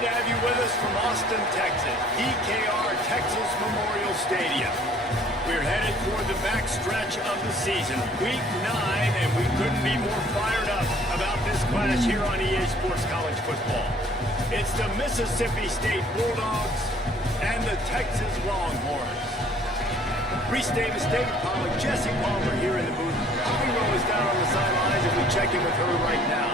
glad to have you with us from Austin, Texas, DKR Texas Memorial Stadium. We're headed toward the backstretch of the season, week 9, and we couldn't be more fired up about this clash here on EA Sports College Football. It's the Mississippi State Bulldogs and the Texas Longhorns. Reese Davis, David Pollack, Jesse Palmer here in the booth. Holly Rowe is down on the sidelines, and we check in with her right now.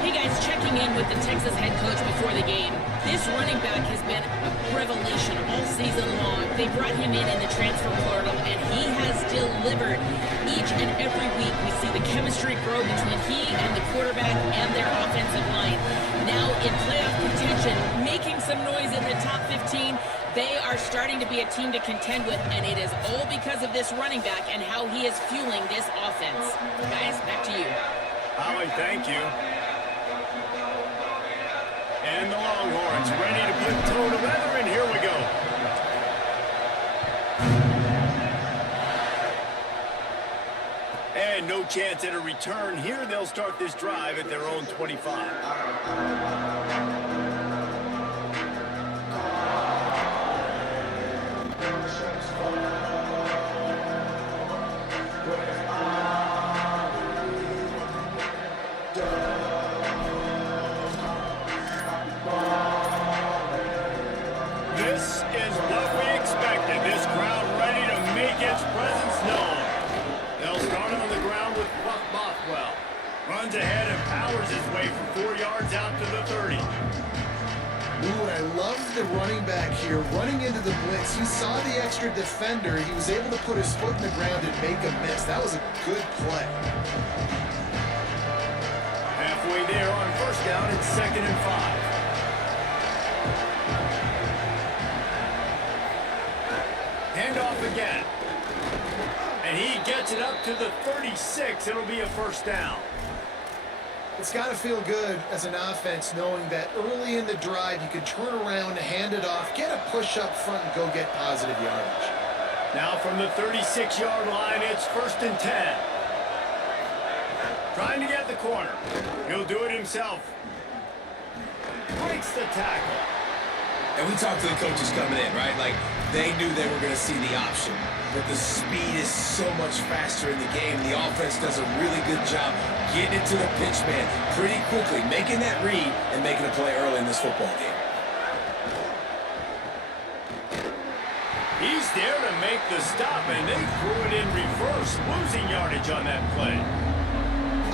Hey guys, checking in with the Texas head coach before the game. This running back has been a revelation all season long. They brought him in the transfer portal, and he has delivered. Each and every week we see the chemistry grow between he and the quarterback and their offensive line. Now in playoff contention, making some noise in the top 15, they are starting to be a team to contend with, and it is all because of this running back and how he is fueling this offense. Guys, back to you. Holly, thank you. And the Longhorns ready to put toe to leather, and here we go. And no chance at a return. Here they'll start this drive at their own 25. This is what we expected. This crowd ready to make its presence known. They'll start on the ground with Buck Bothwell. Runs ahead and powers his way for 4 yards out to the 30. Ooh, and I love the running back here. Running into the blitz, he saw the extra defender. He was able to put his foot in the ground and make a miss. That was a good play. Halfway there on first down, it's 2nd and 5. Handoff again. And he gets it up to the 36. It'll be a first down. It's got to feel good as an offense knowing that early in the drive you can turn around, hand it off, get a push up front, and go get positive yardage. Now from the 36-yard line, it's 1st and 10. Trying to get the corner. He'll do it himself. Breaks the tackle. And we talked to the coaches coming in, right? Like, they knew they were going to see the option. But the speed is so much faster in the game. The offense does a really good job getting it to the pitch man pretty quickly, making that read and making a play early in this football game. He's there to make the stop, and they threw it in reverse, losing yardage on that play.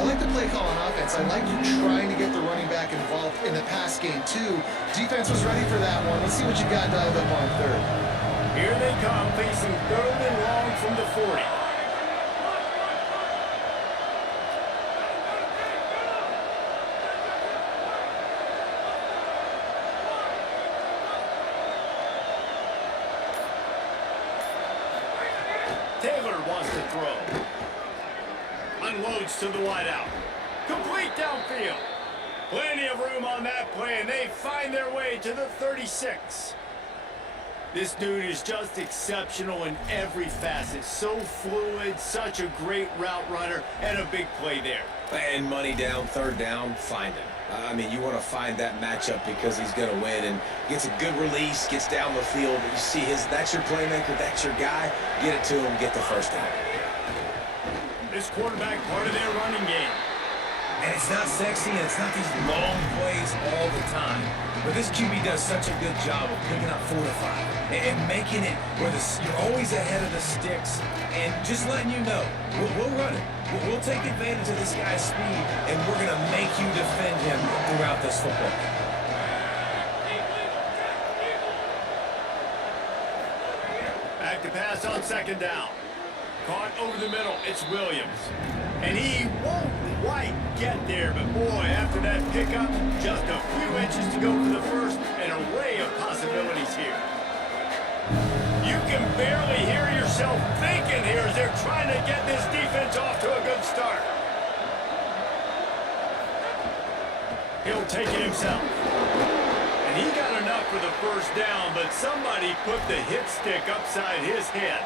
I like the play call on offense. I like you trying to get the running back involved in the pass game, too. Defense was ready for that one. Let's see what you got dialed up on 3rd. Here they come, facing 3rd and long from the 40. Taylor wants to throw. Unloads to the wideout. Complete downfield. Plenty of room on that play, and they find their way to the 36. This dude is just exceptional in every facet. So fluid, such a great route runner, and a big play there. And money down, 3rd down, find him. I mean, you want to find that matchup because he's going to win and gets a good release, gets down the field. You see that's your playmaker, that's your guy. Get it to him, get the 1st down. This quarterback part of their running game. And it's not sexy, and it's not these long plays all the time. But this QB does such a good job of picking up 4 to 5 and making it where you're always ahead of the sticks and just letting you know, we'll run it. We'll take advantage of this guy's speed, and we're going to make you defend him throughout this football game. Back to pass on 2nd down. Caught over the middle, it's Williams. And he won't quite get there, but boy, after that pickup, just a few inches to go for the first, an array of possibilities here. You can barely hear yourself thinking here as they're trying to get this defense off to a good start. He'll take it himself. And he got enough for the first down, but somebody put the hit stick upside his head.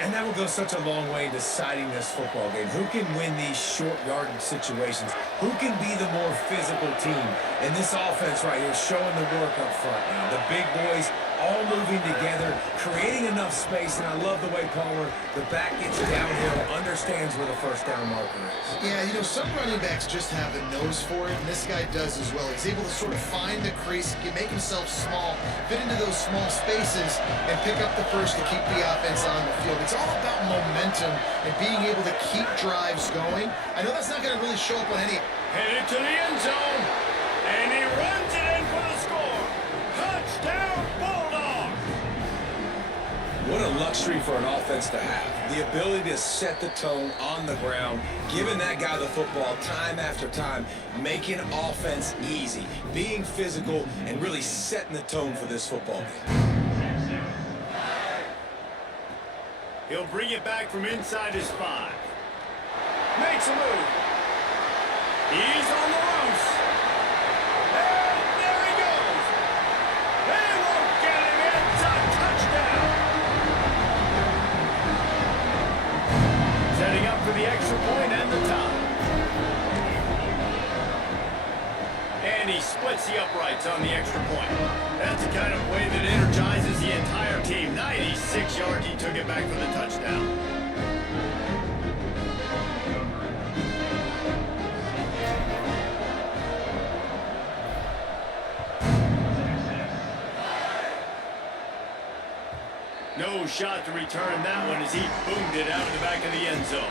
And that will go such a long way in deciding this football game. Who can win these short yardage situations? Who can be the more physical team? And this offense right here showing the work up front, man. The big boys all moving together, creating enough space, and I love the way Palmer, the back gets downhill, understands where the first down marker is. Yeah, you know, some running backs just have a nose for it, and this guy does as well. He's able to sort of find the crease, make himself small, fit into those small spaces, and pick up the first to keep the offense on the field. It's all about momentum and being able to keep drives going. I know that's not going to really show up on any... Headed to the end zone, and he runs it in for the score. Touchdown, Bulldogs! What a luxury for an offense to have. The ability to set the tone on the ground, giving that guy the football time after time, making offense easy, being physical, and really setting the tone for this football game. He'll bring it back from inside his 5. Makes a move. He's on the loose. And there he goes. They won't get him. It's a touchdown. Setting up for the extra point and the tie. And he splits the uprights on the extra point. That's the kind of play that energizes the entire team. 96 yards, he took it back for the touchdown. No shot to return that one as he boomed it out of the back of the end zone.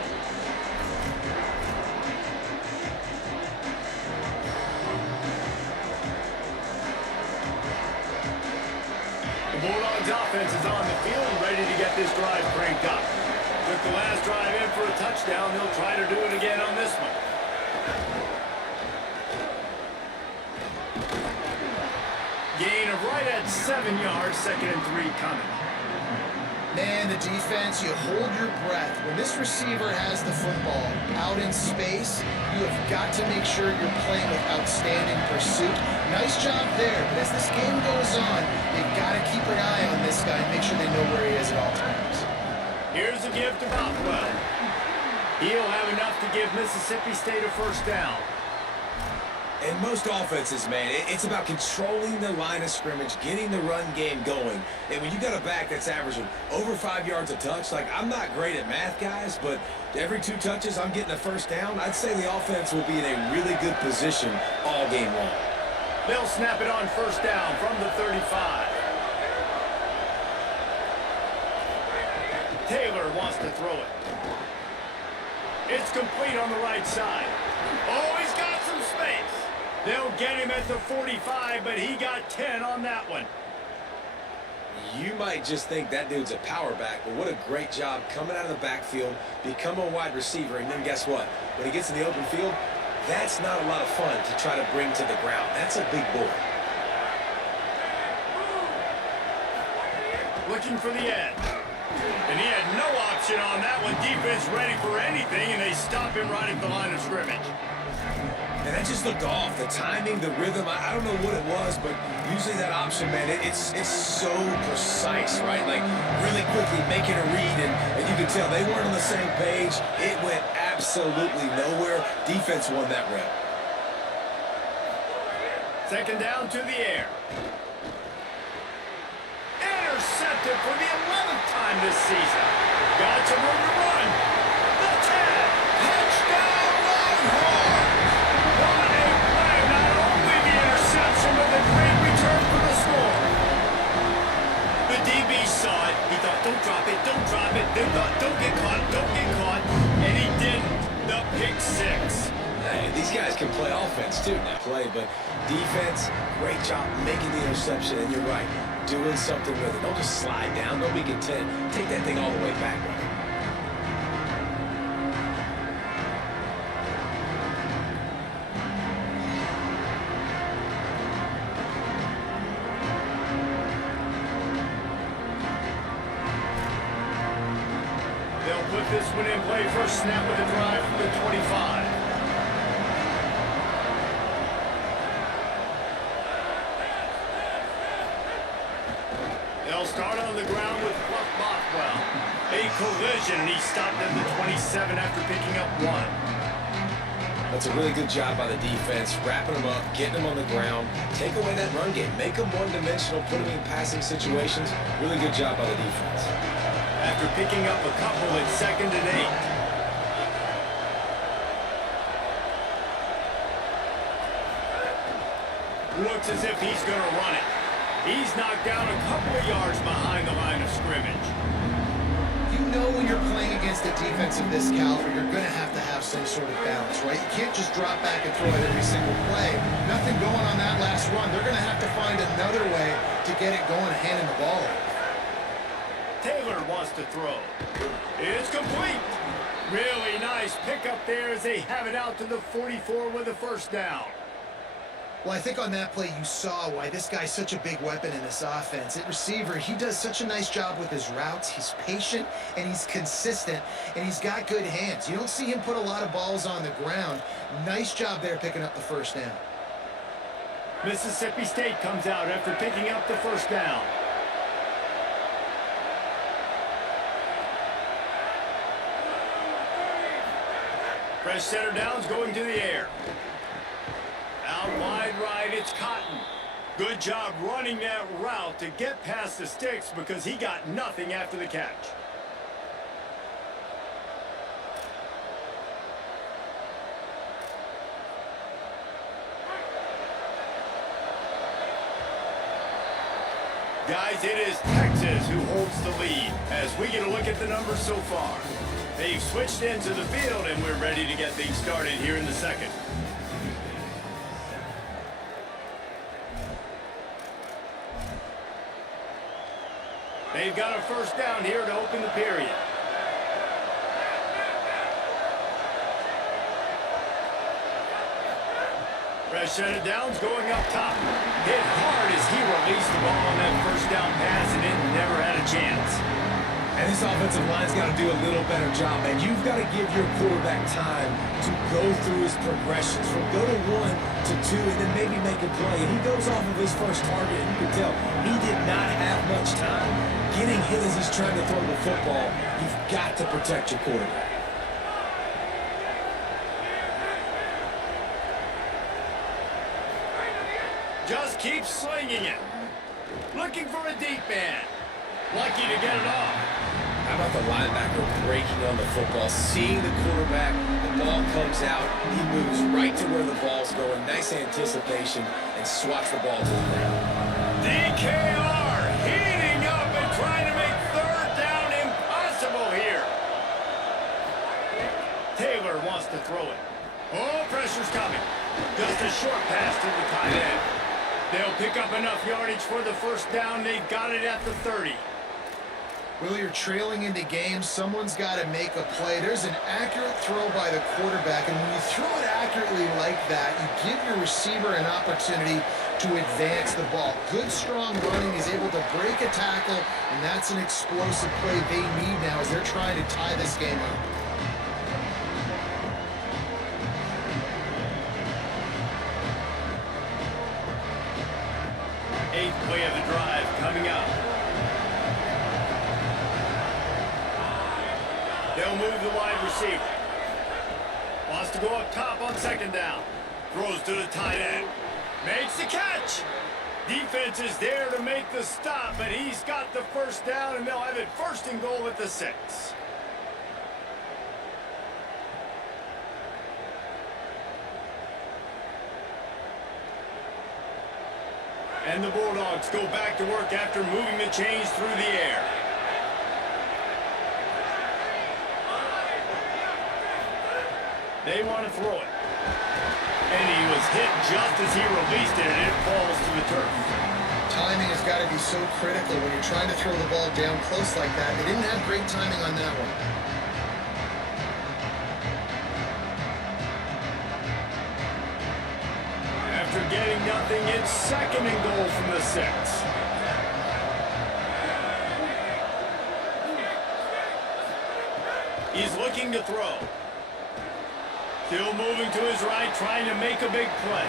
The Bulldogs offense is on the field and ready to get this drive cranked up. Took the last drive in for a touchdown. They'll try to do it again on this one. Gain of right at 7 yards, 2nd and 3 coming. Man, the defense, you hold your breath. When this receiver has the football out in space, you have got to make sure you're playing with outstanding pursuit. Nice job there, but as this game goes on, you've got to keep an eye on this guy and make sure they know where he is at all times. Here's a give to Bothwell. He'll have enough to give Mississippi State a first down. And most offenses, man, it's about controlling the line of scrimmage, getting the run game going. And when you got a back that's averaging over 5 yards a touch, like, I'm not great at math, guys, but every 2 touches I'm getting a first down, I'd say the offense will be in a really good position all game long. They'll snap it on first down from the 35. Taylor wants to throw it. It's complete on the right side. Oh, he's got some space. They'll get him at the 45, but he got 10 on that one. You might just think that dude's a power back, but what a great job coming out of the backfield, become a wide receiver, and then guess what? When he gets in the open field, that's not a lot of fun to try to bring to the ground. That's a big boy. Looking for the edge. And he had no option on that one. Defense ready for anything, and they stop him right at the line of scrimmage. And that just looked off. The timing, the rhythm, I don't know what it was, but usually that option, man, it's so precise, right? Like, really quickly making a read, and you could tell they weren't on the same page. It went absolutely nowhere. Defense won that rep. 2nd down to the air. Intercepted for the 11th time this season. Got some room to run. The 10. Touchdown, Longhorns. What a play. Not only the interception, but the great return for the score. The DB saw it. He thought, don't drop it, don't drop it. They thought, don't get caught, don't get caught. And he didn't. The pick 6. Hey, these guys can play offense too, not play, but defense, great job making the interception, and you're right, doing something with it. Don't just slide down, don't be content. Take that thing all the way back. They'll put this one in play. First snap of the drive from the 25. They'll start on the ground with Bothwell. A collision, and he stopped at the 27 after picking up 1. That's a really good job by the defense, wrapping them up, getting them on the ground, take away that run game, make them one-dimensional, put them in passing situations. Really good job by the defense. After picking up a couple at 2nd and 8. Looks as if he's going to run it. He's knocked down a couple of yards behind the line of scrimmage. You know when you're playing against a defense of this caliber, you're going to have some sort of balance, right? You can't just drop back and throw it every single play. Nothing going on that last run. They're going to have to find another way to get it going and handing the ball off. Taylor wants to throw. It's complete. Really nice pickup there as they have it out to the 44 with a first down. Well, I think on that play you saw why this guy's such a big weapon in this offense. At receiver, he does such a nice job with his routes. He's patient, and he's consistent, and he's got good hands. You don't see him put a lot of balls on the ground. Nice job there picking up the first down. Mississippi State comes out after picking up the first down. Fresh center downs going to the air. Out wide right, it's Cotton. Good job running that route to get past the sticks because he got nothing after the catch. Guys, it is Texas who holds the lead as we get a look at the numbers so far. They've switched into the field and we're ready to get things started here in the second. They've got a first down here to open the period. Fresh set of downs going up top. Hit hard as he released the ball on that first down pass and it never had a chance. And this offensive line's got to do a little better job, man. You've got to give your quarterback time to go through his progressions from go to 1 to 2 and then maybe make a play. And he goes off of his first target, and you can tell he did not have much time getting hit as he's trying to throw the football. You've got to protect your quarterback. Just keep slinging it. Looking for a deep man. Lucky to get it off. How about the linebacker breaking on the football, seeing the quarterback, the ball comes out, he moves right to where the ball's going, nice anticipation, and swats the ball to the ground. DKR heating up and trying to make third down impossible here. Taylor wants to throw it. Oh, pressure's coming. Just a short pass to the tight end. They'll pick up enough yardage for the first down. They've got it at the 30. Well, you're trailing into games. Someone's got to make a play. There's an accurate throw by the quarterback, and when you throw it accurately like that, you give your receiver an opportunity to advance the ball. Good, strong running. He's able to break a tackle, and that's an explosive play they need now as they're trying to tie this game up. Eighth play of the drive coming up. They'll move the wide receiver. Wants to go up top on second down. Throws to the tight end. Makes the catch. Defense is there to make the stop, but he's got the first down, and they'll have it first and goal at the 6. And the Bulldogs go back to work after moving the chains through the air. They want to throw it. And he was hit just as he released it, and it falls to the turf. Timing has got to be so critical when you're trying to throw the ball down close like that. They didn't have great timing on that one. After getting nothing, it's second and goal from the 6. He's looking to throw. Still moving to his right, trying to make a big play.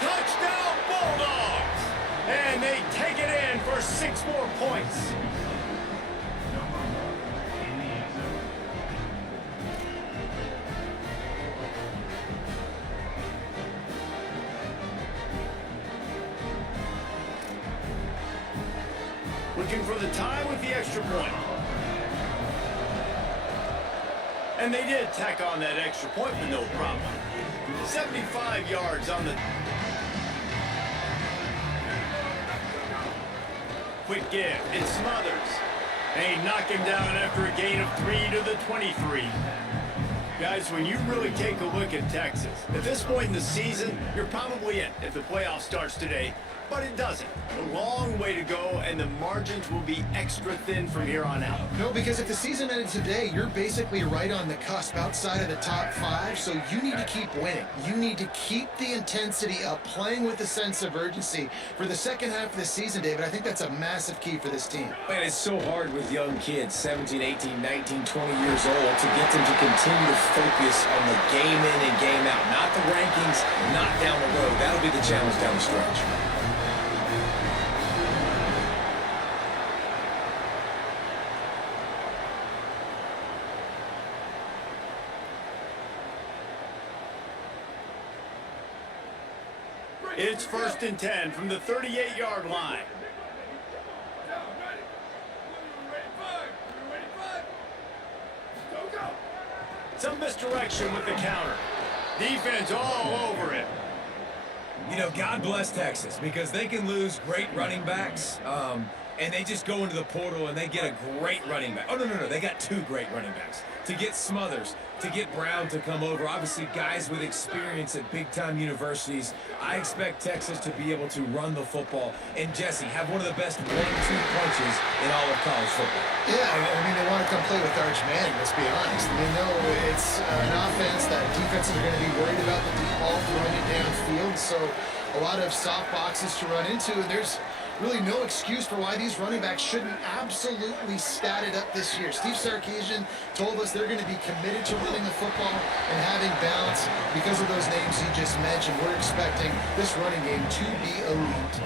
Touchdown, Bulldogs! And they take it in for 6 more points. looking for the tie with the extra point. And they did tack on that extra point with no problem. 75 yards on the... Quick give. It's Smothers. They knock him down after a gain of 3 to the 23. Guys, when you really take a look at Texas, at this point in the season, you're probably in if the playoff starts today, but it doesn't. A long way to go, and the margins will be extra thin from here on out. No, because if the season ended today, you're basically right on the cusp outside of the top 5, so you need to keep winning. You need to keep the intensity up, playing with a sense of urgency. For the second half of the season, David, I think that's a massive key for this team. Man, it's so hard with young kids, 17, 18, 19, 20 years old, to get them to continue to focus on the game in and game out. Not the rankings, not down the road. That'll be the challenge down the stretch. It's 1st and 10 from the 38-yard line. Some misdirection with the counter. Defense all over it. You know, God bless Texas, because they can lose great running backs, and they just go into the portal and they get a great running back. Oh, no, they got 2 great running backs. To get Smothers, to get Brown to come over, obviously guys with experience at big-time universities. I expect Texas to be able to run the football and, Jesse, have one of the best 1-2 punches in all of college football. Yeah, I mean, they want to come play with Arch Manning, let's be honest. They know it's an offense that defenses are going to be worried about the deep ball, throwing it downfield, so a lot of soft boxes to run into, and there's really no excuse for why these running backs shouldn't absolutely stat it up this year. Steve Sarkisian told us they're going to be committed to running the football and having balance because of those names he just mentioned. We're expecting this running game to be elite.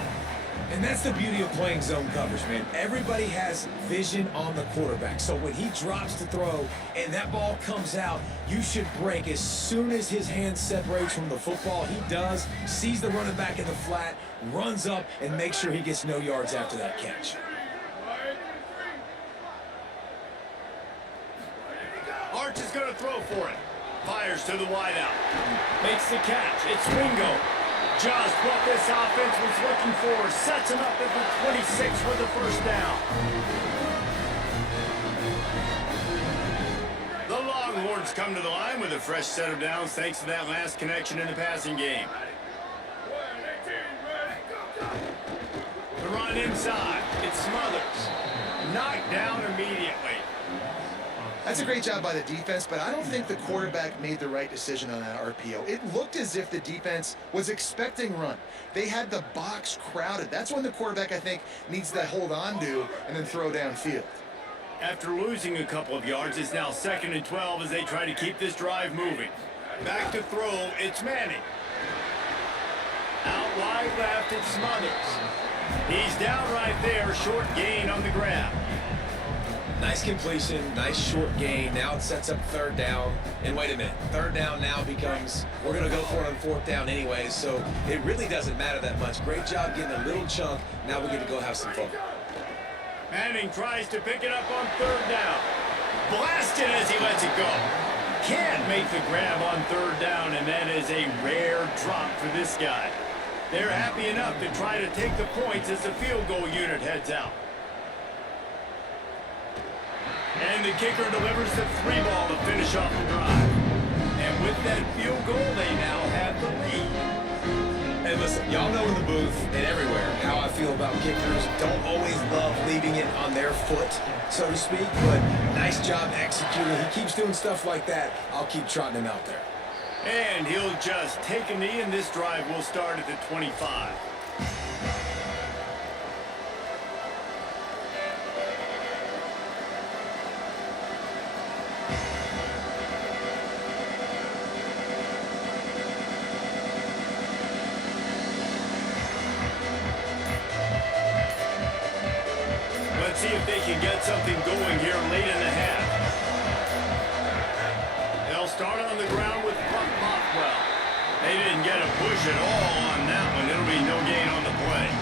And that's the beauty of playing zone coverage, man. Everybody has vision on the quarterback. So when he drops to throw and that ball comes out, you should break as soon as his hand separates from the football. He does, sees the running back in the flat, runs up, and makes sure he gets no yards after that catch. Arch is going to throw for it. Fires to the wideout. Makes the catch. It's Wingo. Just what this offense was looking for. Sets him up at the 26 for the first down. The Longhorns come to the line with a fresh set of downs thanks to that last connection in the passing game. The run inside. It's Smothers. Knocked down immediately. That's a great job by the defense, but I don't think the quarterback made the right decision on that RPO. It looked as if the defense was expecting run. They had the box crowded. That's when the quarterback, I think, needs to hold on to and then throw downfield. After losing a couple of yards, it's now 2nd and 12 as they try to keep this drive moving. Back to throw, it's Manning. Out wide left, it's Smothers. He's down right there, short gain on the grab. Nice completion, nice short gain. Now it sets up 3rd down. And wait a minute, 3rd down now becomes, we're going to go for it on 4th down anyway, so it really doesn't matter that much. Great job getting a little chunk. Now we get to go have some fun. Manning tries to pick it up on 3rd down. Blasted as he lets it go. Can't make the grab on 3rd down, and that is a rare drop for this guy. They're happy enough to try to take the points as the field goal unit heads out. And the kicker delivers the 3 ball to finish off the drive. And with that field goal, they now have the lead. Hey, listen, y'all know in the booth and everywhere how I feel about kickers. Don't always love leaving it on their foot, so to speak, but nice job executing. He keeps doing stuff like that. I'll keep trotting him out there. And he'll just take a knee, and this drive will start at the 25. Let's see if they can get something going here late in the half. They'll start on the ground with Buck Bothwell. They didn't get a push at all on that one. It'll be no gain on the play.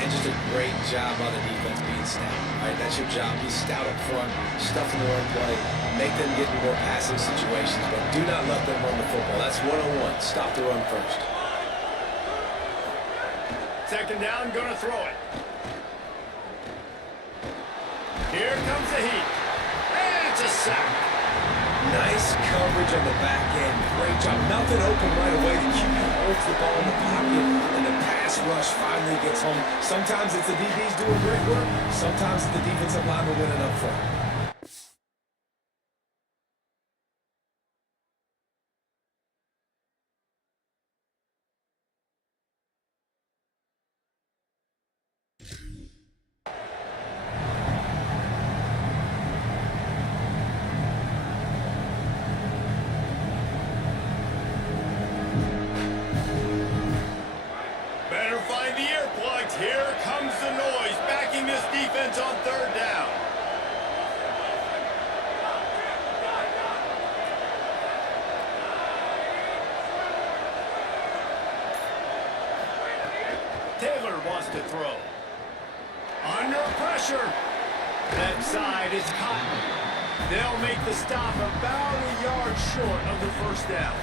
And just a great job by the defense being stout. Right? That's your job. Be stout up front, stuff in the run play, make them get in more passing situations, but do not let them run the football. That's 101. Stop the run first. Second down, gonna throw it. Here comes the heat. And it's a sack. Nice coverage on the back end. Great job. Nothing open right away. The QB holds the ball in the pocket, and the pass rush finally gets home. Sometimes it's the DBs doing great work. Sometimes it's the defensive lineman winning up front. Find the earplugs. Here comes the noise, backing this defense on third down. Taylor wants to throw. Under pressure. Left side is Cotton. They'll make the stop about a yard short of the first down.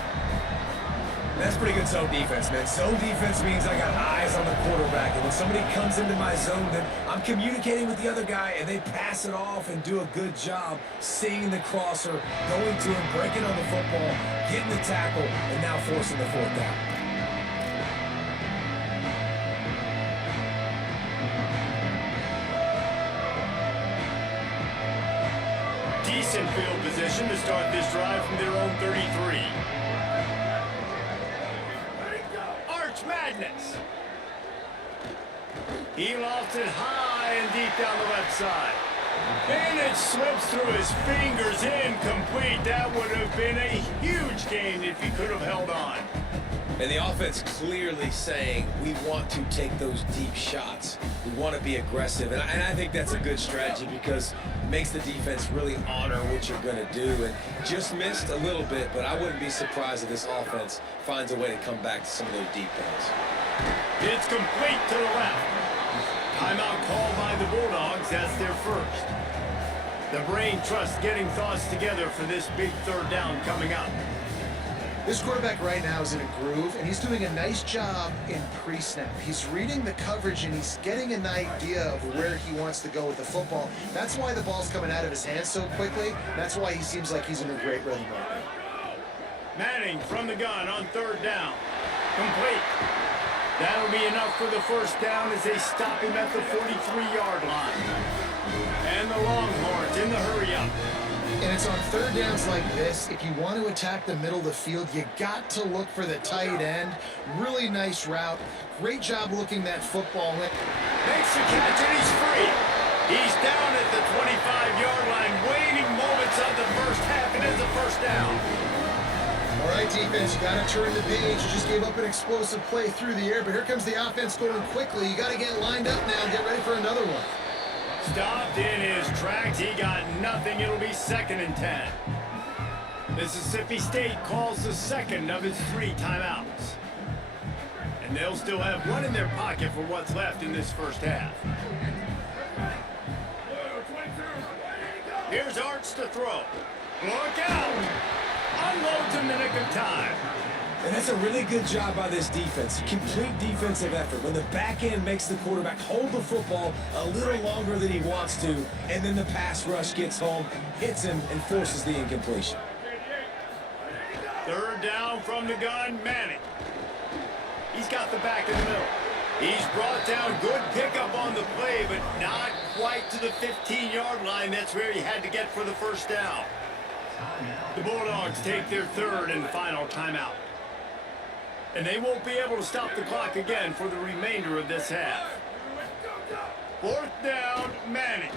That's pretty good zone defense, man. Zone defense means I got eyes on the quarterback, and when somebody comes into my zone, then I'm communicating with the other guy, and they pass it off and do a good job seeing the crosser, going to him, breaking on the football, getting the tackle, and now forcing the fourth down. Decent field position to start this drive from their own 33. Madness. He lofts it high and deep down the left side. And it slips through his fingers, incomplete. That would have been a huge gain if he could have held on. And the offense clearly saying, we want to take those deep shots. We want to be aggressive. And I think that's a good strategy because it makes the defense really honor what you're going to do. And just missed a little bit, but I wouldn't be surprised if this offense finds a way to come back to some of those deep balls. It's complete to the left. Timeout called by the Bulldogs. That's their first. The brain trust getting thoughts together for this big third down coming up. This quarterback right now is in a groove, and he's doing a nice job in pre-snap. He's reading the coverage, and he's getting an idea of where he wants to go with the football. That's why the ball's coming out of his hands so quickly. That's why he seems like he's in a great rhythm right now. Manning from the gun on third down. Complete. That'll be enough for the first down as they stop him at the 43-yard line. And the Longhorns in the hurry-up. And it's on third downs like this, if you want to attack the middle of the field, you got to look for the tight end. Really nice route. Great job looking that football. Makes the catch and he's free. He's down at the 25-yard line, waiting moments of the first half, and it's a first down. All right, defense, you got to turn the page. You just gave up an explosive play through the air, but here comes the offense going quickly. You got to get lined up now and get ready for another one. Stopped in his tracks. He got nothing. It'll be 2nd and 10. Mississippi State calls the second of his 3 timeouts. And they'll still have one in their pocket for what's left in this first half. Here's Arts to throw. Look out! Unloads in the nick of time. And that's a really good job by this defense. Complete defensive effort. When the back end makes the quarterback hold the football a little longer than he wants to, and then the pass rush gets home, hits him, and forces the incompletion. Third down from the gun, Manning. He's got the back in the middle. He's brought down, good pickup on the play, but not quite to the 15-yard line. That's where he had to get for the first down. The Bulldogs take their third and final timeout. And they won't be able to stop the clock again for the remainder of this half. Fourth down, Manning.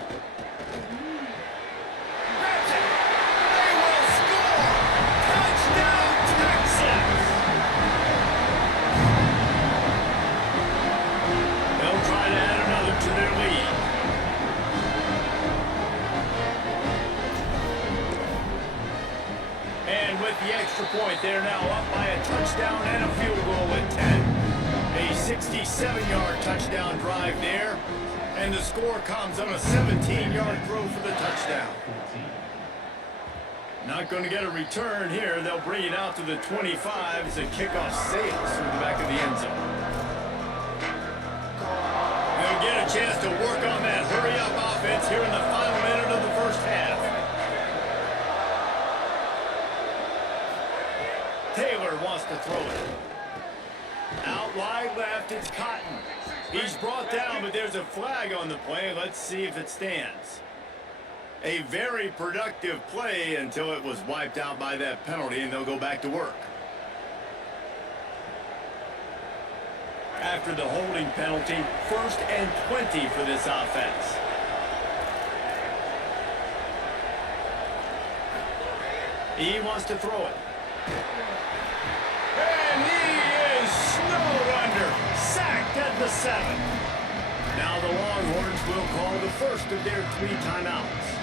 That's it. They will score. Touchdown, Texas. They'll try to add another to their lead. And with the extra point, they're now up by a touchdown and a field goal at 10. A 67-yard touchdown drive there, and the score comes on a 17-yard throw for the touchdown. Not going to get a return here. They'll bring it out to the 25 as the kickoff sails through the back of the end zone. They'll get a chance to work on that hurry-up offense here in the final minute of the first half. Taylor wants to throw it. Out wide left, it's Cotton. He's brought down, but there's a flag on the play. Let's see if it stands. A very productive play until it was wiped out by that penalty, and they'll go back to work. After the holding penalty, 1st and 20 for this offense. He wants to throw it. And he is snowed under, sacked at the 7. Now the Longhorns will call the first of their 3 timeouts.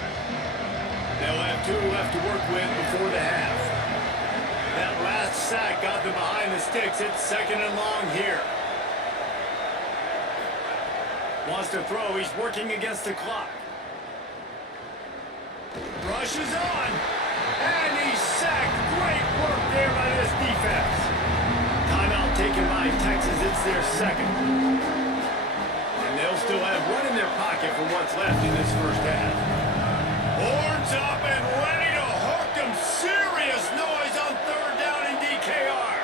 They'll have 2 left to work with before the half. That last sack got them behind the sticks. It's 2nd and long here. Wants to throw. He's working against the clock. Rushes on. And he's sacked. Great work there by this defense. Timeout taken by Texas. It's their 2nd. And they'll still have 1 in their pocket for what's left in this first half. Horns up and ready to hook them. Serious noise on 3rd down in DKR.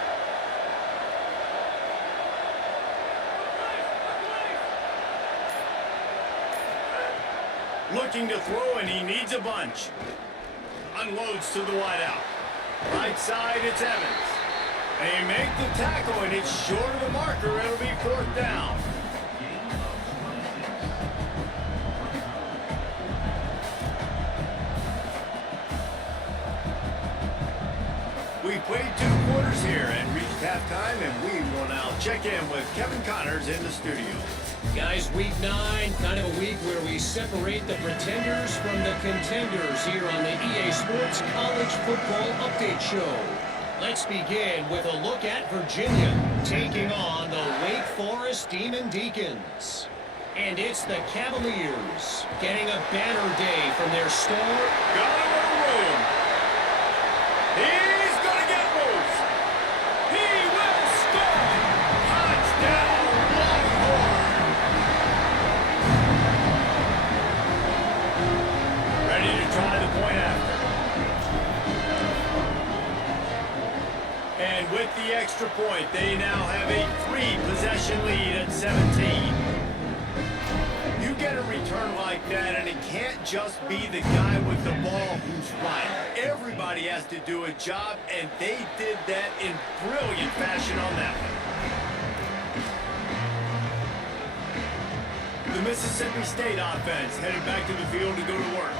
Looking to throw, and he needs a bunch. Unloads to the wideout. Right side, it's Evans. They make the tackle, and it's short of the marker. It'll be 4th down. We played 2 quarters here and reached halftime, and we will now check in with Kevin Connors in the studio. Guys, week 9, kind of a week where we separate the pretenders from the contenders here on the EA Sports College Football Update Show. Let's begin with a look at Virginia taking on the Wake Forest Demon Deacons. And it's the Cavaliers getting a banner day from their star. Got him on room. He's going to get loose. He will score. Touchdown, Longhorn. Ready to try the point after. And with the extra point, they now have a 3-possession lead at 17. You get a return like that, and it can't just be the guy with the ball who's right. Everybody has to do a job, and they did that in brilliant fashion on that one. The Mississippi State offense headed back to the field to go to work.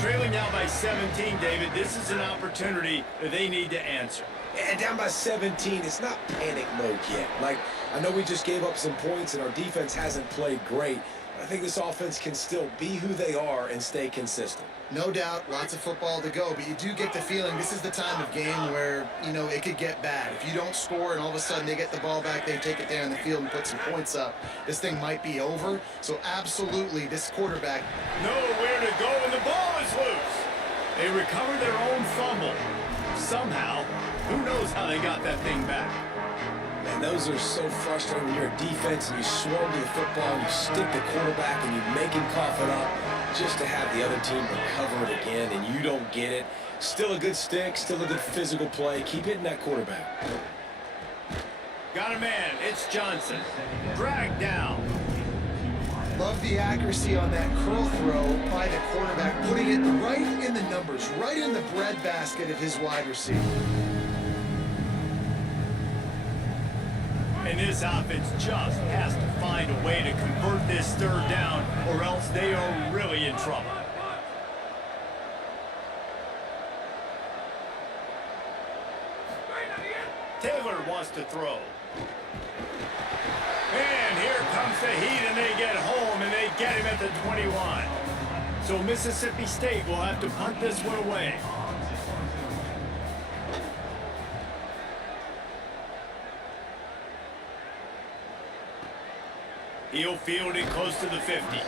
Trailing now by 17, David, this is an opportunity that they need to answer. And down by 17, it's not panic mode yet. Like, I know we just gave up some points and our defense hasn't played great. I think this offense can still be who they are and stay consistent. No doubt, lots of football to go, but you do get the feeling this is the time of game where, you know, it could get bad. If you don't score and all of a sudden they get the ball back, they take it there in the field and put some points up, this thing might be over. So absolutely, this quarterback Nowhere to go, and the ball is loose. They recover their own fumble. Somehow, who knows how they got that thing back. And those are so frustrating when you're a defense and you swarm to the football and you stick the quarterback and you make him cough it up just to have the other team recover it again and you don't get it. Still a good stick, still a good physical play. Keep hitting that quarterback. Got a man, it's Johnson. Dragged down. love the accuracy on that curl throw by the quarterback, putting it right in the numbers, right in the breadbasket of his wide receiver. And this offense just has to find a way to convert this third down, or else they are really in trouble. Taylor wants to throw. And here comes the heat, and they get home, and they get him at the 21. So Mississippi State will have to punt this one away. He'll field it close to the 50.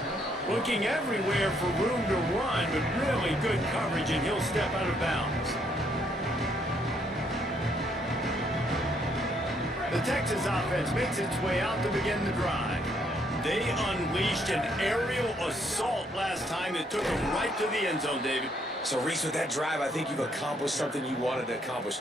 Looking everywhere for room to run, but really good coverage, and he'll step out of bounds. The Texas offense makes its way out to begin the drive. They unleashed an aerial assault last time that took them right to the end zone, David. So, Reese, with that drive, I think you've accomplished something you wanted to accomplish.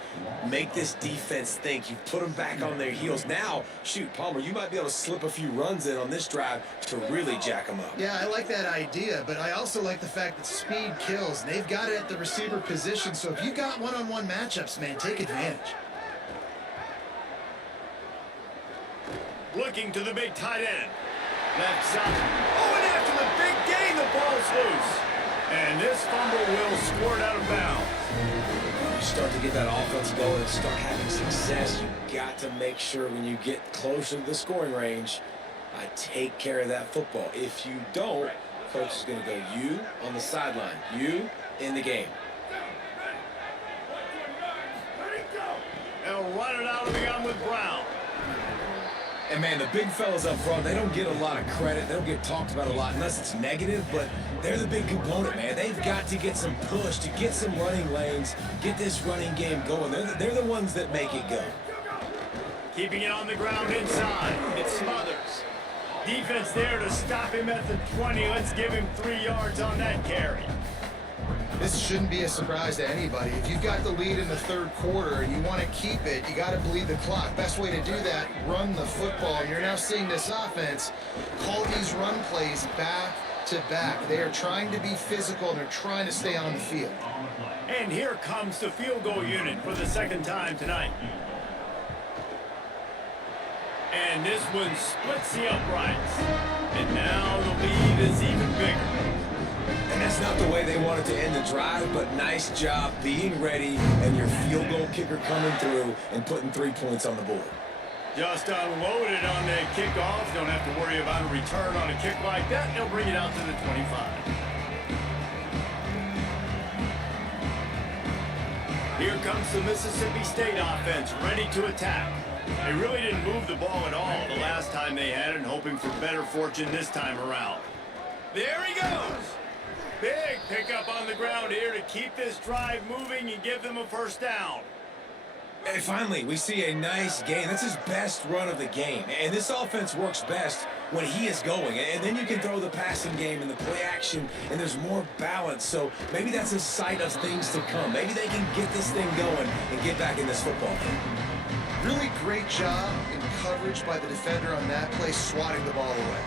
Make this defense think. You've put them back on their heels. Now, shoot, Palmer, you might be able to slip a few runs in on this drive to really jack them up. Yeah, I like that idea, but I also like the fact that speed kills. They've got it at the receiver position, so if you got one-on-one matchups, man, take advantage. Looking to the big tight end. Left side. Oh, and after the big gain, the ball's loose. And this fumble will squirt out of bounds. When you start to get that offense going and start having success, you got to make sure when you get closer to the scoring range, I take care of that football. If you don't, coach is going to go you on the sideline, you in the game. They'll run it out of the gun with Brown. And, man, the big fellas up front, they don't get a lot of credit. They don't get talked about a lot unless it's negative, but they're the big component, man. They've got to get some push, to get some running lanes, get this running game going. They're the ones that make it go. Keeping it on the ground inside. It's Smothers. Defense there to stop him at the 20. Let's give him 3 yards on that carry. This shouldn't be a surprise to anybody. If you've got the lead in the third quarter and you want to keep it, you got to bleed the clock. Best way to do that, run the football. And you're now seeing this offense call these run plays back to back. They are trying to be physical, and they're trying to stay on the field. And here comes the field goal unit for the second time tonight. And this one splits the uprights. And now the lead is even bigger. And that's not the way they wanted to end the drive, but nice job being ready and your field goal kicker coming through and putting 3 points on the board. Just unloaded on that kickoff. Don't have to worry about a return on a kick like that. They'll bring it out to the 25. Here comes the Mississippi State offense, ready to attack. They really didn't move the ball at all the last time they had it, hoping for better fortune this time around. There he goes. Big pickup on the ground here to keep this drive moving and give them a first down. And finally, we see a nice gain. That's his best run of the game. And this offense works best when he is going. And then you can throw the passing game and the play action, and there's more balance. So maybe that's a sight of things to come. Maybe they can get this thing going and get back in this football game. Really great job in coverage by the defender on that play, swatting the ball away.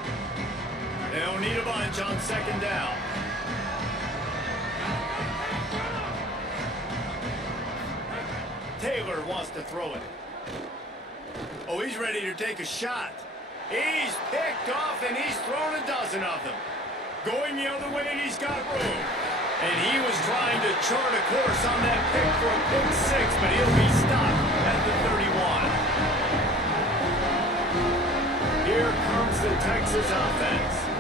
They don't need a bunch on second down. Taylor wants to throw it. Oh, he's ready to take a shot. He's picked off, and he's thrown a dozen of them. Going the other way, and he's got room. And he was trying to chart a course on that pick for a pick six, but he'll be stopped at the 31. Here comes the Texas offense.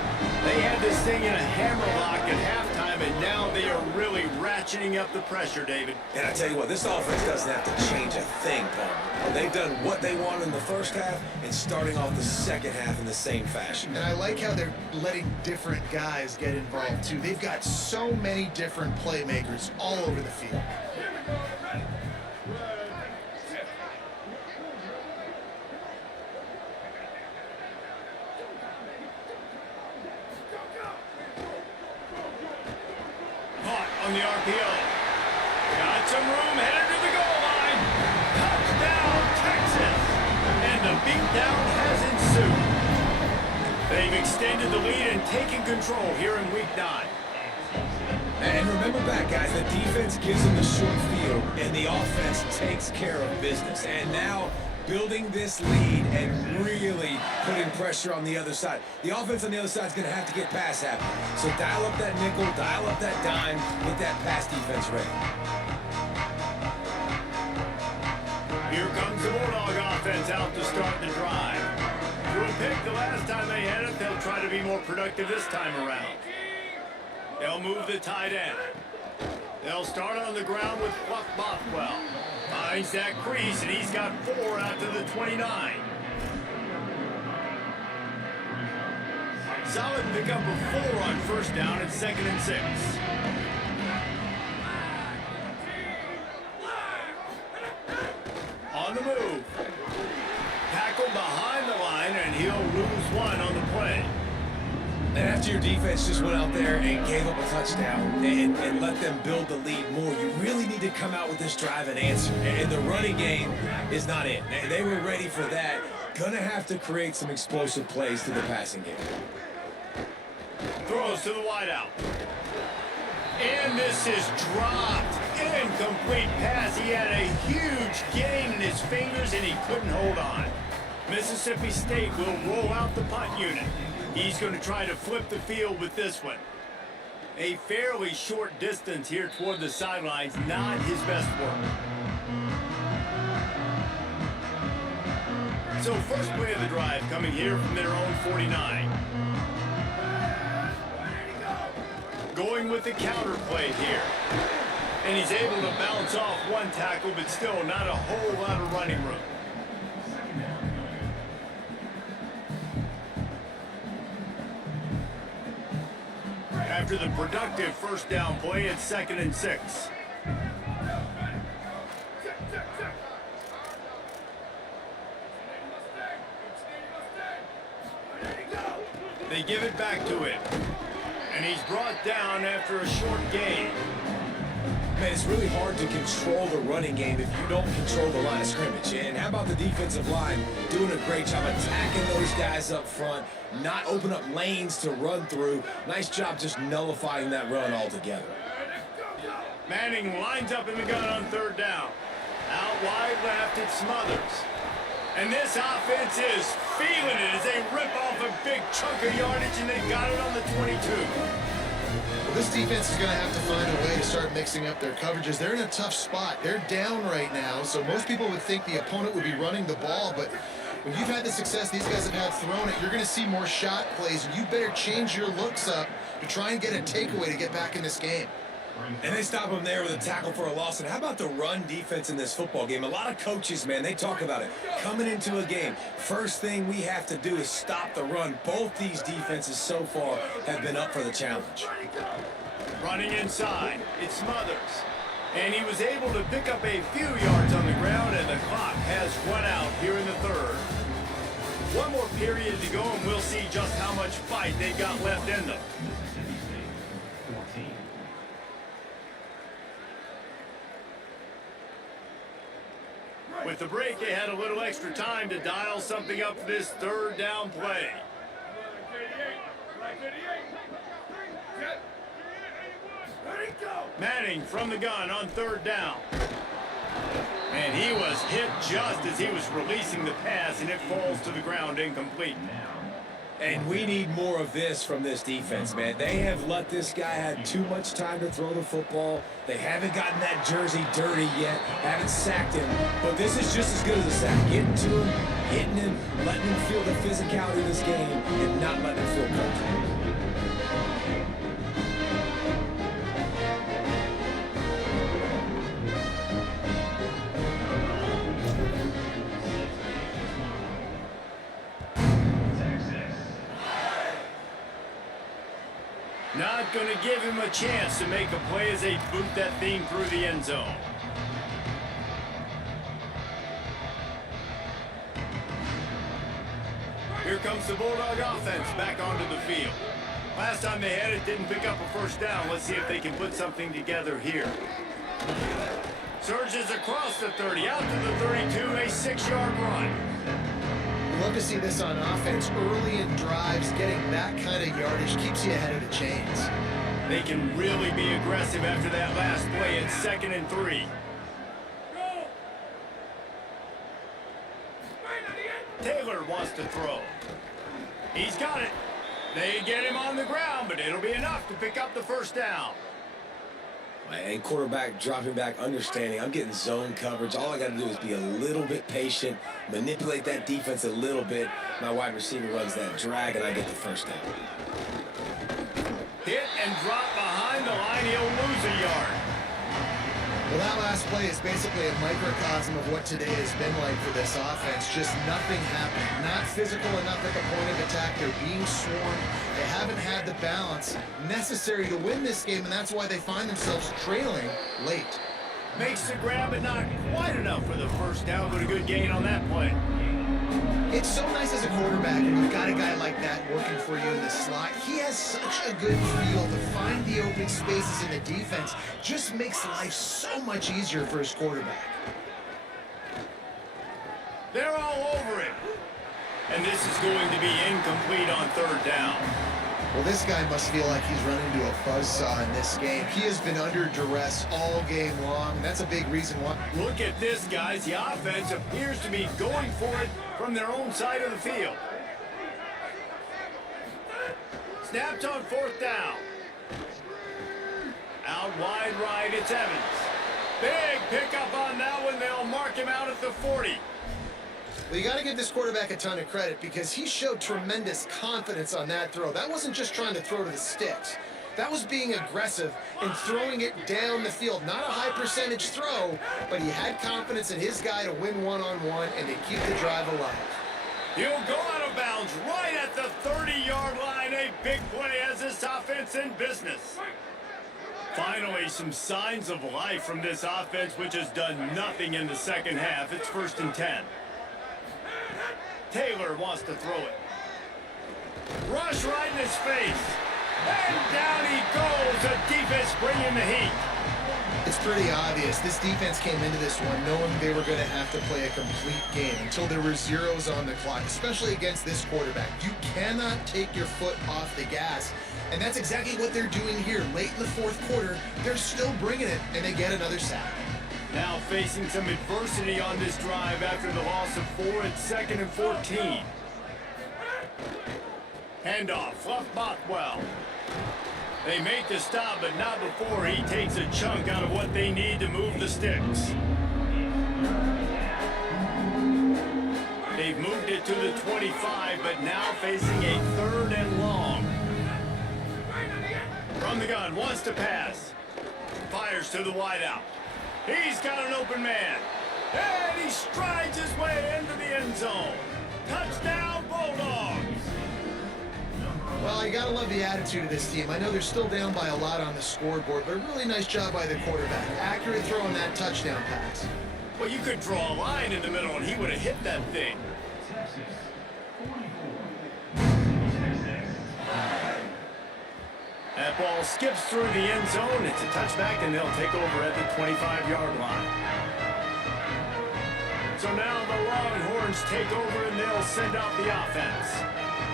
They had this thing in a hammerlock at halftime, and now they are really ratcheting up the pressure, David. And I tell you what, this offense doesn't have to change a thing, Paul. They've done what they wanted in the first half and starting off the second half in the same fashion. And I like how they're letting different guys get involved, too. They've got so many different playmakers all over the field. On the RPO. Got some room, headed to the goal line. Touchdown, Texas. And the beatdown has ensued. They've extended the lead and taken control here in Week 9. And remember back, guys, the defense gives them the short field, and the offense takes care of business. And now building this lead and really putting pressure on the other side. The offense on the other side is going to have to get pass happy. So dial up that nickel, dial up that dime, get that pass defense ready. Here comes the Bulldog offense out to start the drive. Threw a pick the last time they had it. They'll try to be more productive this time around. They'll move the tight end. They'll start on the ground with Buck Bothwell. Finds that crease, and he's got 4 out to the 29. Solid pickup of 4 on first down at 2nd and 6. On the move. Tackle behind the line, and he'll lose 1 on the play. And after your defense just went out there and gave up a touchdown and let them build the lead more, you really need to come out with this drive and answer. And the running game is not in. They were ready for that. Gonna have to create some explosive plays through the passing game. Throws to the wideout. And this is dropped. Incomplete pass. He had a huge gain in his fingers, and he couldn't hold on. Mississippi State will roll out the punt unit. He's going to try to flip the field with this one. A fairly short distance here toward the sidelines, not his best work. So first play of the drive coming here from their own 49. Going with the counter play here. And he's able to bounce off 1 tackle, but still not a whole lot of running room. After the productive first down play at 2nd and 6. They give it back to him. And he's brought down after a short gain. Man, it's really hard to control the running game if you don't control the line of scrimmage. And how about the defensive line doing a great job attacking those guys up front, not open up lanes to run through. Nice job just nullifying that run altogether. Manning lines up in the gun on 3rd down. Out wide left, it's Smothers. And this offense is feeling it as they rip off a big chunk of yardage, and they got it on the 22. Well, this defense is going to have to find a way to start mixing up their coverages. They're in a tough spot. They're down right now, so most people would think the opponent would be running the ball, but when you've had the success these guys have had throwing it, you're going to see more shot plays, and you better change your looks up to try and get a takeaway to get back in this game. And they stop him there with a tackle for a loss. And how about the run defense in this football game? A lot of coaches, man, they talk about it. Coming into a game, first thing we have to do is stop the run. Both these defenses so far have been up for the challenge. Running inside, it's Smothers. And he was able to pick up a few yards on the ground, and the clock has run out here in the 3rd. 1 more period to go, and we'll see just how much fight they got left in them. With the break, they had a little extra time to dial something up for this 3rd down play. Manning from the gun on 3rd down. And he was hit just as he was releasing the pass, and it falls to the ground incomplete. And we need more of this from this defense, man. They have let this guy have too much time to throw the football. They haven't gotten that jersey dirty yet, haven't sacked him. But this is just as good as a sack. Getting to him, hitting him, letting him feel the physicality of this game, and not letting him feel comfortable. Not going to give him a chance to make a play as they boot that thing through the end zone. Here comes the Bulldog offense back onto the field. Last time they had it, didn't pick up a first down. Let's see if they can put something together here. Surges across the 30, out to the 32, a 6-yard run. Love to see this on offense. Early in drives, getting that kind of yardage keeps you ahead of the chains. They can really be aggressive after that last play at 2nd and 3. Taylor wants to throw. He's got it. They get him on the ground, but it'll be enough to pick up the first down. And quarterback dropping back, understanding I'm getting zone coverage. All I got to do is be a little bit patient, manipulate that defense a little bit. My wide receiver runs that drag, and I get the first down. Hit and drop behind the line. He'll lose a yard. Well, that last play is basically a microcosm of what today has been like for this offense. Just nothing happening. Not physical enough at the point of attack. They're being swarmed. They haven't had the balance necessary to win this game, and that's why they find themselves trailing late. Makes the grab, but not quite enough for the first down, but a good gain on that play. It's so nice as a quarterback when you've got a guy like that working for you in the slot. He has such a good feel to find the open spaces in the defense. Just makes life so much easier for his quarterback. They're all over it. And this is going to be incomplete on third down. Well, this guy must feel like he's run into a buzzsaw in this game. He has been under duress all game long, and that's a big reason why. Look at this, guys. The offense appears to be going for it from their own side of the field. Snapped on fourth down. Out wide right, it's Evans. Big pickup on that one. They'll mark him out at the 40. Well, you got to give this quarterback a ton of credit because he showed tremendous confidence on that throw. That wasn't just trying to throw to the sticks. That was being aggressive and throwing it down the field. Not a high percentage throw, but he had confidence in his guy to win one-on-one and to keep the drive alive. He'll go out of bounds right at the 30-yard line. A big play as this offense in business. Finally, some signs of life from this offense, which has done nothing in the second half. It's 1st and 10. Taylor wants to throw it. Rush right in his face. And down he goes. The defense bringing the heat. It's pretty obvious. This defense came into this one knowing they were going to have to play a complete game until there were zeros on the clock, especially against this quarterback. You cannot take your foot off the gas. And that's exactly what they're doing here. Late in the fourth quarter, they're still bringing it, and they get another sack. Now facing some adversity on this drive after the loss of 4 at 2nd and 14. Handoff, Fluff Bothwell. They make the stop, but not before he takes a chunk out of what they need to move the sticks. They've moved it to the 25, but now facing a 3rd and long. From the gun, wants to pass. Fires to the wideout. He's got an open man. And he strides his way into the end zone. Touchdown, Bulldogs. Well, you got to love the attitude of this team. I know they're still down by a lot on the scoreboard, but a really nice job by the quarterback. Accurate throw on that touchdown pass. Well, you could draw a line in the middle, and he would have hit that thing. That ball skips through the end zone. It's a touchback, and they'll take over at the 25-yard line. So now the Longhorns take over, and they'll send out the offense.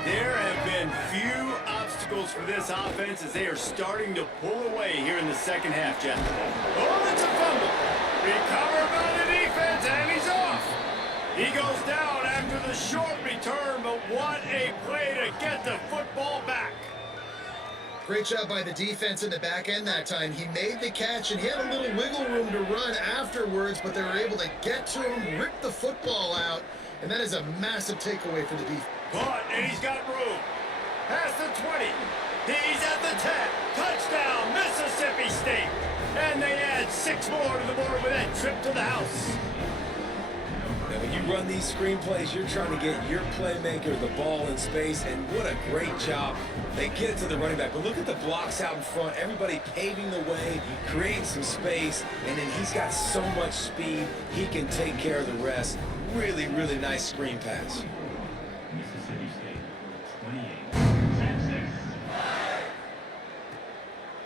There have been few obstacles for this offense as they are starting to pull away here in the second half, Jeff. Oh, it's a fumble. Recovered by the defense, and he's off. He goes down after the short return, but what a play to get the football back. Great job by the defense in the back end that time. He made the catch, and he had a little wiggle room to run afterwards, but they were able to get to him, rip the football out, and that is a massive takeaway for the defense. But, and he's got room. Past the 20. He's at the 10. Touchdown, Mississippi State. And they add 6 more to the board with that trip to the house. Now, when you run these screenplays, you're trying to get your playmaker the ball in space, and what a great job. They get it to the running back, but look at the blocks out in front. Everybody paving the way, creating some space, and then he's got so much speed, he can take care of the rest. Really, really nice screen pass.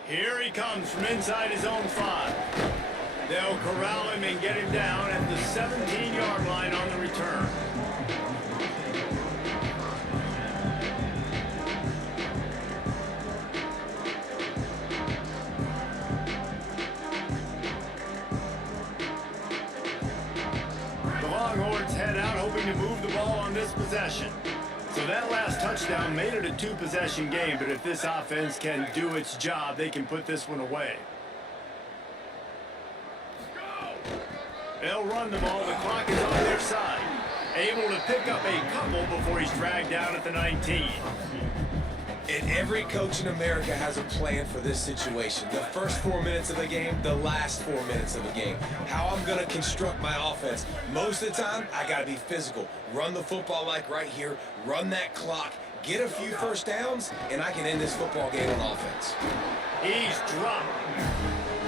Here he comes from inside his own 5. They'll corral him and get him down at the 17-yard line on the return. The Longhorns head out hoping to move the ball on this possession. So that last touchdown made it a 2-possession game, but if this offense can do its job, they can put this one away. They'll run the ball. The clock is on their side. Able to pick up a couple before he's dragged down at the 19. And every coach in America has a plan for this situation. The first 4 minutes of the game, the last 4 minutes of the game. How I'm going to construct my offense. Most of the time, I got to be physical. Run the football like right here. Run that clock. Get a few first downs, and I can end this football game on offense. He's dropped.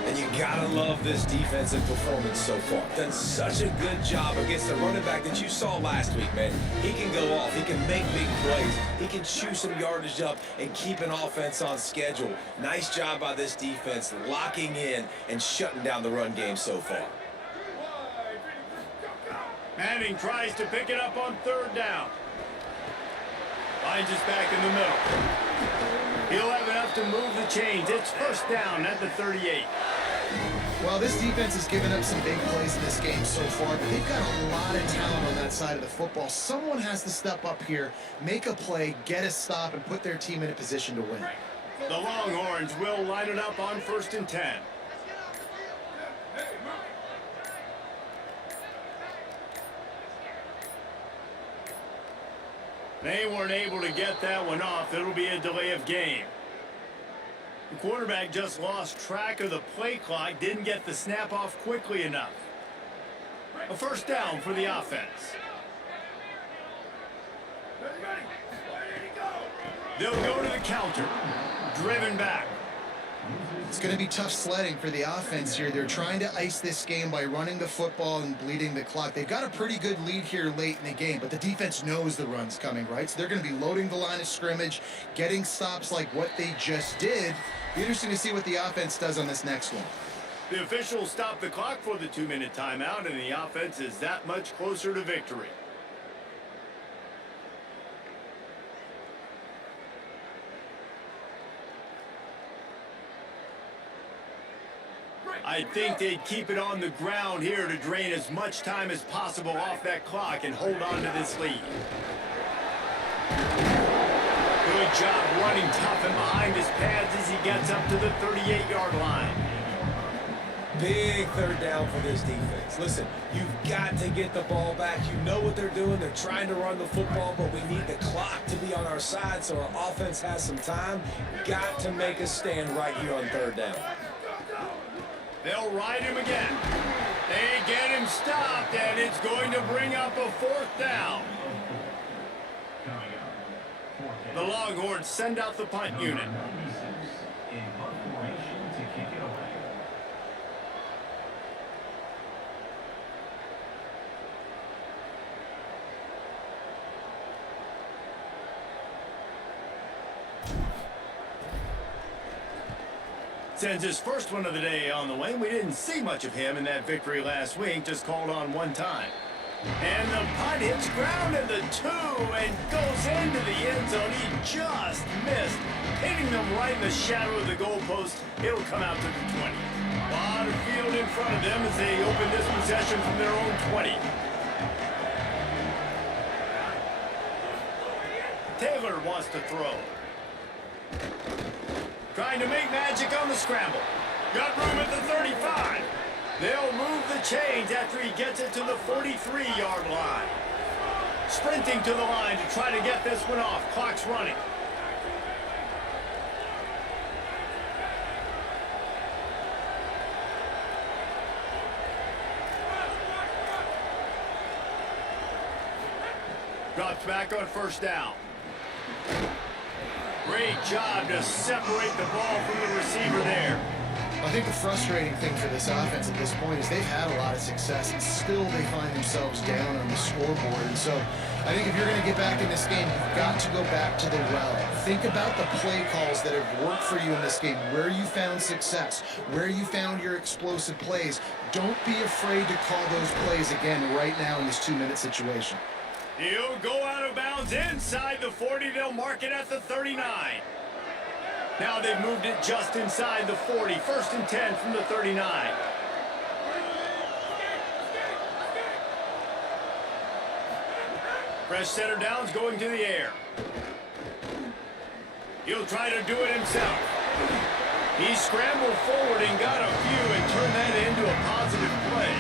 And you gotta love this defensive performance so far. Done such a good job against the running back that you saw last week, man. He can go off. He can make big plays. He can chew some yardage up and keep an offense on schedule. Nice job by this defense locking in and shutting down the run game so far. Manning tries to pick it up on third down. Finds us back in the middle. He'll have enough to move the chains. It's first down at the 38. Well, this defense has given up some big plays in this game so far, but they've got a lot of talent on that side of the football. Someone has to step up here, make a play, get a stop, and put their team in a position to win. The Longhorns will line it up on 1st and 10. They weren't able to get that one off. It'll be a delay of game. The quarterback just lost track of the play clock, didn't get the snap off quickly enough. A first down for the offense. They'll go to the counter. Driven back. It's going to be tough sledding for the offense here. They're trying to ice this game by running the football and bleeding the clock. They've got a pretty good lead here late in the game, but the defense knows the run's coming, right? So they're going to be loading the line of scrimmage, getting stops like what they just did. Be interesting to see what the offense does on this next one. The officials stop the clock for the 2-minute timeout, and the offense is that much closer to victory. I think they'd keep it on the ground here to drain as much time as possible off that clock and hold on to this lead. Good job running tough and behind his pads as he gets up to the 38-yard line. Big third down for this defense. Listen, you've got to get the ball back. You know what they're doing. They're trying to run the football, but we need the clock to be on our side so our offense has some time. Got to make a stand right here on third down. They'll ride him again. They get him stopped, and it's going to bring up a fourth down. The Longhorns send out the punt unit. Sends his first one of the day on the way. We didn't see much of him in that victory last week, just called on one time. And the punt hits ground at the 2 and goes into the end zone. He just missed, hitting them right in the shadow of the goalpost. It'll come out to the 20. A lot of field in front of them as they open this possession from their own 20. Taylor wants to throw. Trying to make magic on the scramble. Got room at the 35. They'll move the chains after he gets it to the 43-yard line. Sprinting to the line to try to get this one off. Clock's running. Drops back on first down. Great job to separate the ball from the receiver there. I think the frustrating thing for this offense at this point is they've had a lot of success, and still they find themselves down on the scoreboard. And so I think if you're going to get back in this game, you've got to go back to the well. Think about the play calls that have worked for you in this game, where you found success, where you found your explosive plays. Don't be afraid to call those plays again right now in this 2-minute situation. He'll go out of bounds inside the 40. They'll mark it at the 39. Now they've moved it just inside the 40. 1st and 10 from the 39. Fresh center downs going to the air. He'll try to do it himself. He scrambled forward and got a few and turned that into a positive play.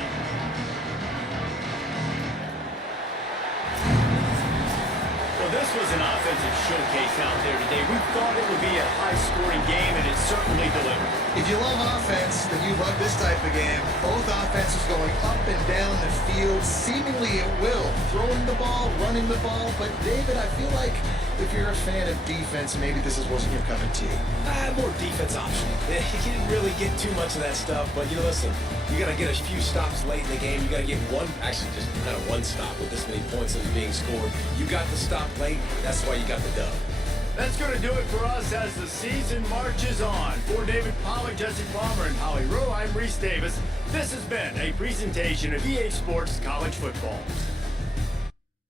Well, this was an offense offensive showcase out there today. We thought it would be a high-scoring game, and it certainly delivered. If you love offense, then you love this type of game. Both offenses going up and down the field, seemingly at will. Throwing the ball, running the ball. But, David, I feel like if you're a fan of defense, maybe this wasn't your cup of tea. More defense option. You didn't really get too much of that stuff, but listen, you got to get a few stops late in the game. You got to get actually just kind of one stop with this many points that was being scored. You got the stop late. That's why you got the dub. That's going to do it for us as the season marches on. For David Pollack, Jesse Palmer, and Holly Rowe, I'm Reese Davis. This has been a presentation of EA Sports College Football.